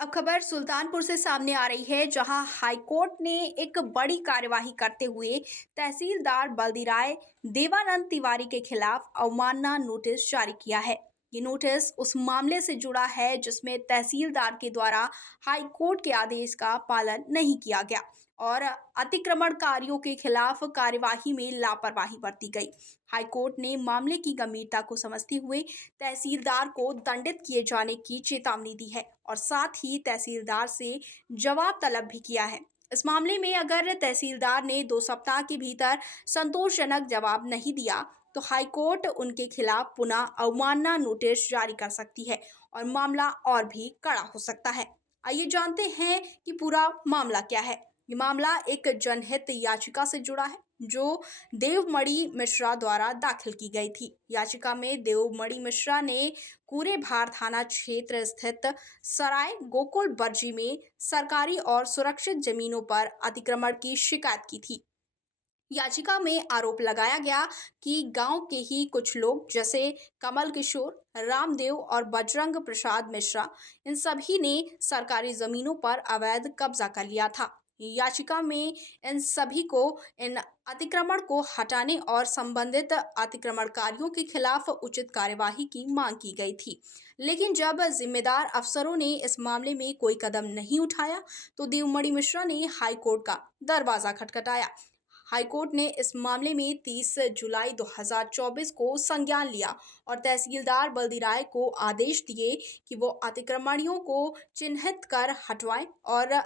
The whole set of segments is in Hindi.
अब खबर सुल्तानपुर से सामने आ रही है, जहां हाईकोर्ट ने एक बड़ी कार्यवाही करते हुए तहसीलदार बल्दीराय देवानंद तिवारी के खिलाफ अवमानना नोटिस जारी किया है। ये नोटिस उस मामले से जुड़ा है जिसमें तहसीलदार के द्वारा हाईकोर्ट के आदेश का पालन नहीं किया गया और अतिक्रमणकारियों के खिलाफ कार्यवाही में लापरवाही बरती गई। हाईकोर्ट ने मामले की गंभीरता को समझते हुए तहसीलदार को दंडित किए जाने की चेतावनी दी है और साथ ही तहसीलदार से जवाब तलब भी किया है। इस मामले में अगर तहसीलदार ने 2 सप्ताह के भीतर संतोषजनक जवाब नहीं दिया तो हाईकोर्ट उनके खिलाफ पुनः अवमानना नोटिस जारी कर सकती है और मामला और भी कड़ा हो सकता है। आइए जानते हैं कि पूरा मामला क्या है। ये मामला एक जनहित याचिका से जुड़ा है जो देवमणि मिश्रा द्वारा दाखिल की गई थी। याचिका में देवमणि मिश्रा ने कूरेभार थाना क्षेत्र स्थित सराय गोकुल बर्जी में सरकारी और सुरक्षित जमीनों पर अतिक्रमण की शिकायत की थी। याचिका में आरोप लगाया गया कि गांव के ही कुछ लोग जैसे कमल किशोर, रामदेव और बजरंग प्रसाद मिश्रा, इन सभी ने सरकारी जमीनों पर अवैध कब्जा कर लिया था। याचिका में इन सभी को इन अतिक्रमण को हटाने और संबंधित अतिक्रमणकारियों के खिलाफ उचित कार्यवाही की मांग की गई थी। लेकिन जब जिम्मेदार अफसरों ने इस मामले में कोई कदम नहीं उठाया तो देवमणि मिश्रा ने हाईकोर्ट का दरवाजा खटखटाया। हाईकोर्ट ने इस मामले में 30 जुलाई 2024 को संज्ञान लिया और तहसीलदार बल्दीराय को आदेश दिए कि वो अतिक्रमणियों को चिन्हित कर हटवाएं और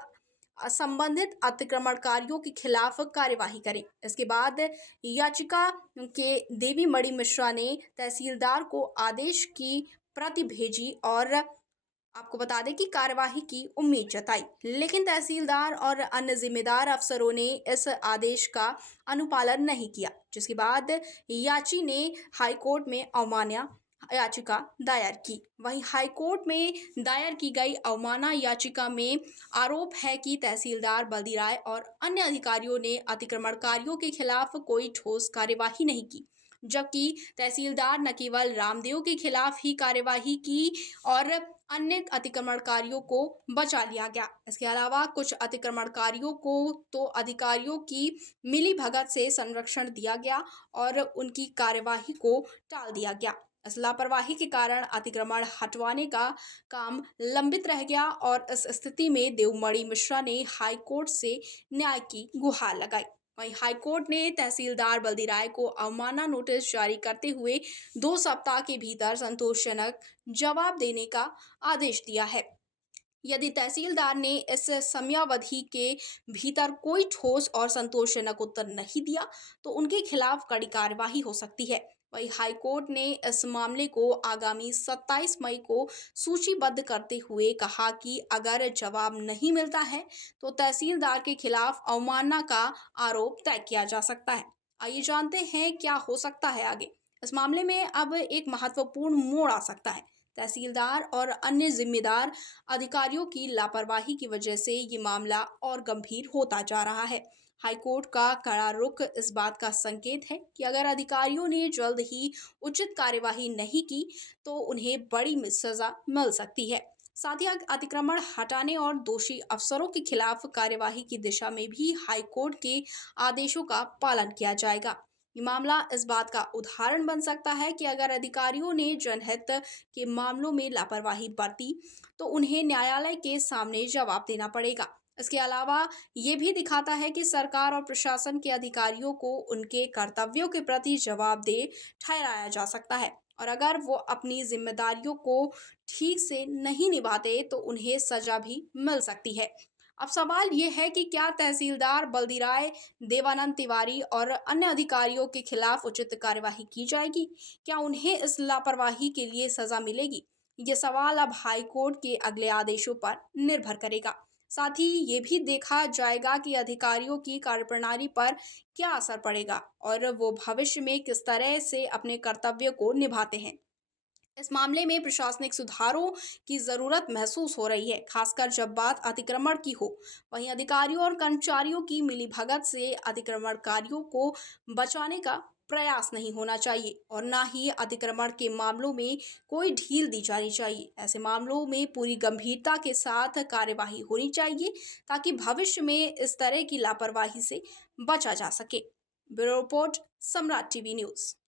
संबंधित अतिक्रमणकारियों के खिलाफ कार्यवाही करें। इसके बाद याचिका के देवी मणि मिश्रा ने तहसीलदार को आदेश की प्रति भेजी और आपको बता दें कि कार्यवाही की उम्मीद जताई। लेकिन तहसीलदार और अन्य जिम्मेदार अफसरों ने इस आदेश का अनुपालन नहीं किया, जिसके बाद याची ने हाईकोर्ट में अवमानना याचिका दायर की। वहीं हाईकोर्ट में दायर की गई अवमानना याचिका में आरोप है कि तहसीलदार बल्दीराय और अन्य अधिकारियों ने अतिक्रमणकारियों के खिलाफ कोई ठोस कार्यवाही नहीं की, जबकि तहसीलदार न केवल रामदेव के खिलाफ ही कार्यवाही की और अन्य अतिक्रमणकारियों को बचा लिया गया। इसके अलावा कुछ अतिक्रमणकारियों को तो अधिकारियों की मिलीभगत से संरक्षण दिया गया और उनकी कार्यवाही को टाल दिया गया। इस लापरवाही के कारण अतिक्रमण हटवाने का काम लंबित रह गया और इस स्थिति में देवमणि मिश्रा ने हाईकोर्ट से न्याय की गुहार लगाई। वहीं हाईकोर्ट ने तहसीलदार बल्दीराय को अवमानना नोटिस जारी करते हुए 2 सप्ताह के भीतर संतोषजनक जवाब देने का आदेश दिया है। यदि तहसीलदार ने इस समयावधि के भीतर कोई ठोस और संतोषजनक उत्तर नहीं दिया तो उनके खिलाफ कड़ी कार्यवाही हो सकती है। वहीं हाईकोर्ट ने इस मामले को आगामी 27 मई को सूचीबद्ध करते हुए कहा कि अगर जवाब नहीं मिलता है तो तहसीलदार के खिलाफ अवमानना का आरोप तय किया जा सकता है। आइए जानते हैं क्या हो सकता है आगे। इस मामले में अब एक महत्वपूर्ण मोड़ आ सकता है। तहसीलदार और अन्य जिम्मेदार अधिकारियों की लापरवाही की वजह से ये मामला और गंभीर होता जा रहा है। हाईकोर्ट का कड़ा रुख इस बात का संकेत है कि अगर अधिकारियों ने जल्द ही उचित कार्यवाही नहीं की तो उन्हें बड़ी सजा मिल सकती है। साथ ही अतिक्रमण हटाने और दोषी अफसरों के खिलाफ कार्यवाही की दिशा में भी हाईकोर्ट के आदेशों का पालन किया जाएगा। ये मामला इस बात का उदाहरण बन सकता है कि अगर अधिकारियों ने जनहित के मामलों में लापरवाही बरती तो उन्हें न्यायालय के सामने जवाब देना पड़ेगा। इसके अलावा ये भी दिखाता है कि सरकार और प्रशासन के अधिकारियों को उनके कर्तव्यों के प्रति जवाबदेह ठहराया जा सकता है और अगर वो अपनी जिम्मेदारियों को ठीक से नहीं निभाते तो उन्हें सजा भी मिल सकती है। अब सवाल ये है कि क्या तहसीलदार बल्दीराय देवानंद तिवारी और अन्य अधिकारियों के खिलाफ उचित कार्यवाही की जाएगी? क्या उन्हें इस लापरवाही के लिए सजा मिलेगी? ये सवाल अब हाईकोर्ट के अगले आदेशों पर निर्भर करेगा। साथ ही ये भी देखा जाएगा कि अधिकारियों की कार्यप्रणाली पर क्या असर पड़ेगा और वो भविष्य में किस तरह से अपने कर्तव्य को निभाते हैं। इस मामले में प्रशासनिक सुधारों की जरूरत महसूस हो रही है, खासकर जब बात अतिक्रमण की हो। वहीं अधिकारियों और कर्मचारियों की मिलीभगत से अतिक्रमणकारियों को बचाने का प्रयास नहीं होना चाहिए और न ही अतिक्रमण के मामलों में कोई ढील दी जानी चाहिए। ऐसे मामलों में पूरी गंभीरता के साथ कार्यवाही होनी चाहिए ताकि भविष्य में इस तरह की लापरवाही से बचा जा सके। ब्यूरो रिपोर्ट, सम्राट टीवी न्यूज़।